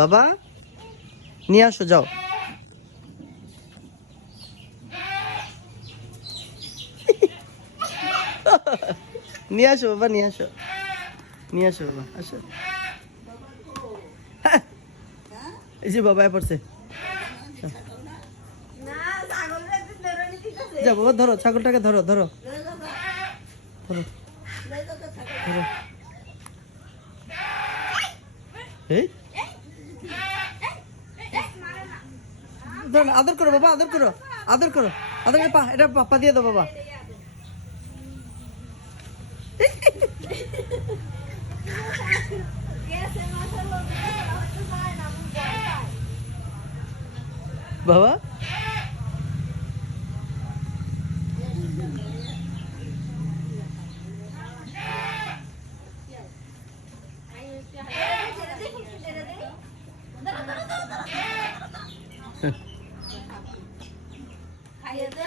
বাবা নিয়ে আসো, যাও। নিয়ে আসো বাবা, নিয়ে আসো, নিয়ে আসো বাবা, আসো। এই যে বাবা পড়ছে। যাও বাবা, ধরো ছাগলটাকে, ধরো ধরো ধরো ধরো। এই ধরো, আদর করো বাবা, আদর করো, আদর করো, আদর করে পা, এটা পা দিয়ে দাও বাবা। বাবা